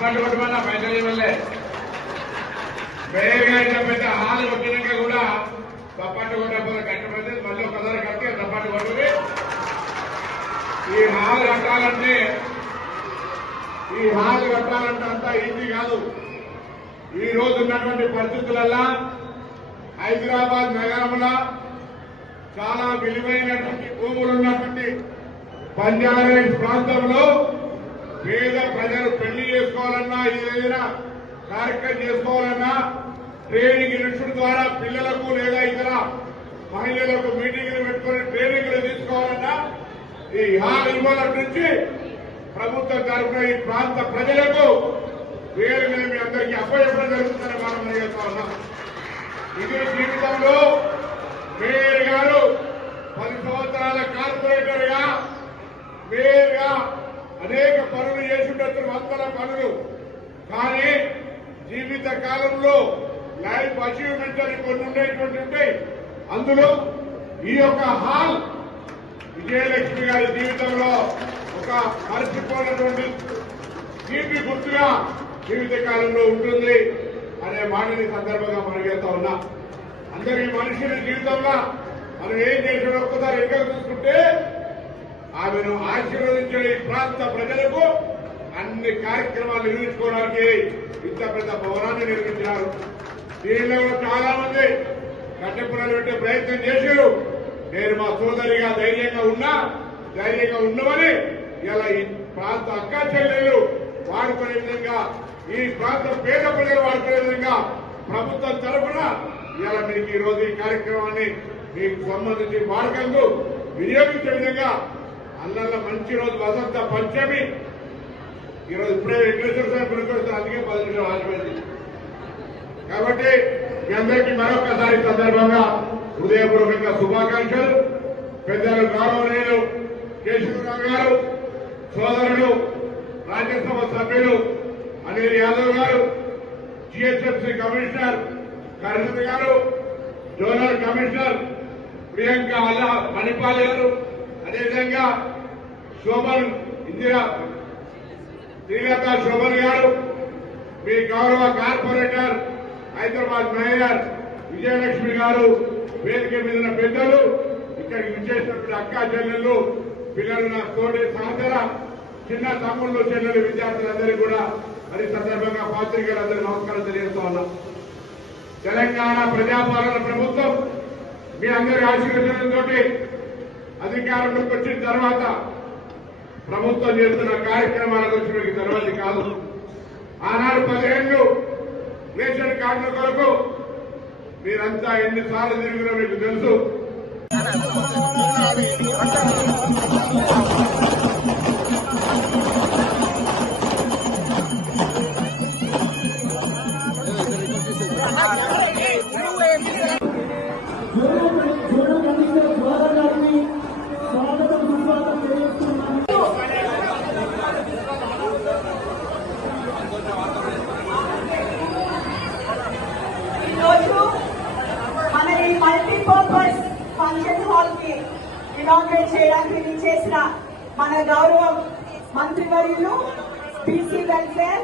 చప్పట్లు కొట్టమన్నా పైసలు వల్లే మేయర్ గారి పెద్ద హాల్ కొట్టినాక కూడా చప్పట్లు కొట్టకపోతే కట్టకపోతే మళ్ళీ ఒకసారి కట్టి చప్పట్లు కొట్టుకుని ఈ హాల్ కట్టాలంటే ఈ హాల్ కట్టాలంటే అంతా ఈజీ కాదు. ఈ రోజు ఉన్నటువంటి పరిస్థితులల్లా హైదరాబాద్ నగరంలో చాలా విలువైనటువంటి భూములు ఉన్నటువంటి పంజాబ్ ప్రాంతంలో పేద ప్రజలు పెళ్ళి చేసుకోవాలన్నా ఏదైనా కార్యక్రమం చేసుకోవాలన్నా ట్రైనింగ్ ఇన్స్టిట్యూట్ ద్వారా పిల్లలకు లేదా ఇతర మహిళలకు మీటింగ్లు పెట్టుకుని ట్రైనింగ్లు తీసుకోవాలన్నా ఈ హాల్ ఇవ్వాల నుంచి ప్రభుత్వం తరఫున ఈ ప్రాంత ప్రజలకు వేరు మీద మీ అందరికీ అప్పచెప్పడం జరుగుతుందని మనం చేస్తా ఉన్నాం. ఇది జీవితంలో మేయర్ గారు పది సంవత్సరాల కార్పొరేటర్గా మేయర్గా అనేక పనులు చేసుకుంటారు వందల పనులు. కానీ జీవిత కాలంలో లైఫ్ అచీవ్మెంట్ అని కొన్ని ఉండేటువంటి ఉంటాయి అందులో ఈ యొక్క హాల్ విజయలక్ష్మి గారి జీవితంలో ఒక మరచిపోయినటువంటి తీపి గుర్తుగా జీవిత కాలంలో ఉంటుంది అనే మాటని సందర్భంగా మనం చేస్తా ఉన్నా. అందరి మనుషుల జీవితంలో మనం ఏం చేసాడో ఒక్కసారి ఎక్కడ చూసుకుంటే ఆమెను ఆశీర్వదించిన ఈ ప్రాంత ప్రజలకు అన్ని కార్యక్రమాలు నిర్మించుకోవడానికి ఇంత పెద్ద భవనాన్ని నిర్మించినారు దీనిలో చాలా మంది కట్టపురాలు పెట్టే ప్రయత్నం చేశారు. నేను మా సోదరిగా ధైర్యంగా ఉన్నా ధైర్యంగా ఉన్నామని ఇలా ఈ ప్రాంత అక్క చెల్లెలు వాడుకునే విధంగా ఈ ప్రాంత పేద ప్రజలు వాడుకునే విధంగా ప్రభుత్వం తరఫున ఇలా మీకు ఈ రోజు ఈ కార్యక్రమాన్ని మీకు సంబంధించి వాడకంకు వినియోగించే విధంగా అల్లల్లో మంచి రోజు వసంత పంచమి. ఈరోజు ఇప్పుడే వెంకటేశ్వర స్వామి గురికి అందుకే పది నిమిషం ఆగిపోయింది. కాబట్టి మీ అందరికీ మరొకసారి సందర్భంగా హృదయపూర్వకంగా శుభాకాంక్షలు. పెద్దలు గౌరవనీయులు కేశవరావు గారు సోదరుడు రాజ్యసభ సభ్యులు అనిల్ యాదవ్ గారు జిహెచ్ఎంసీ కమిషనర్ కరణ్ గారు జోనల్ కమిషనర్ ప్రియాంక అల్లా మణిపాల్ గారు. అదేవిధంగా శోభన్ ఇందిరా. శ్రీలత శోభన్ గారు మీ గౌరవ కార్పొరేటర్ హైదరాబాద్ మేయర్ విజయలక్ష్మి గారు వేదిక మీద పెద్దలు ఇక్కడికి విచ్చేసినటువంటి అక్క చెల్లెళ్ళు పిల్లలు నా తోటి సహచర చిన్న తమ్ముళ్ళు చెల్లెలు విద్యార్థులందరికీ కూడా మరి సందర్భంగా పాత్రికలందరూ నమస్కారం తెలియజేస్తా ఉన్నా. తెలంగాణ ప్రజాపాలన ప్రభుత్వం మీ అందరి ఆశీర్వచనంతో అధికారంలోకి వచ్చిన తర్వాత ప్రభుత్వం చేస్తున్న కార్యక్రమాల గురించి మీకు తర్వాత కాదు ఆనాడు పదిహేను రేషన్ కార్డుల కొరకు మీరంతా ఎన్నిసార్లు తిరిగినా మీకు తెలుసు Thank you మన ఈ మల్టీపర్పస్ ఫంక్షన్ హాల్కి ఇనాగ్రేట్ చేయడానికి చేసిన మన గౌరవ మంత్రివర్యులు బీసీ వెల్ఫేర్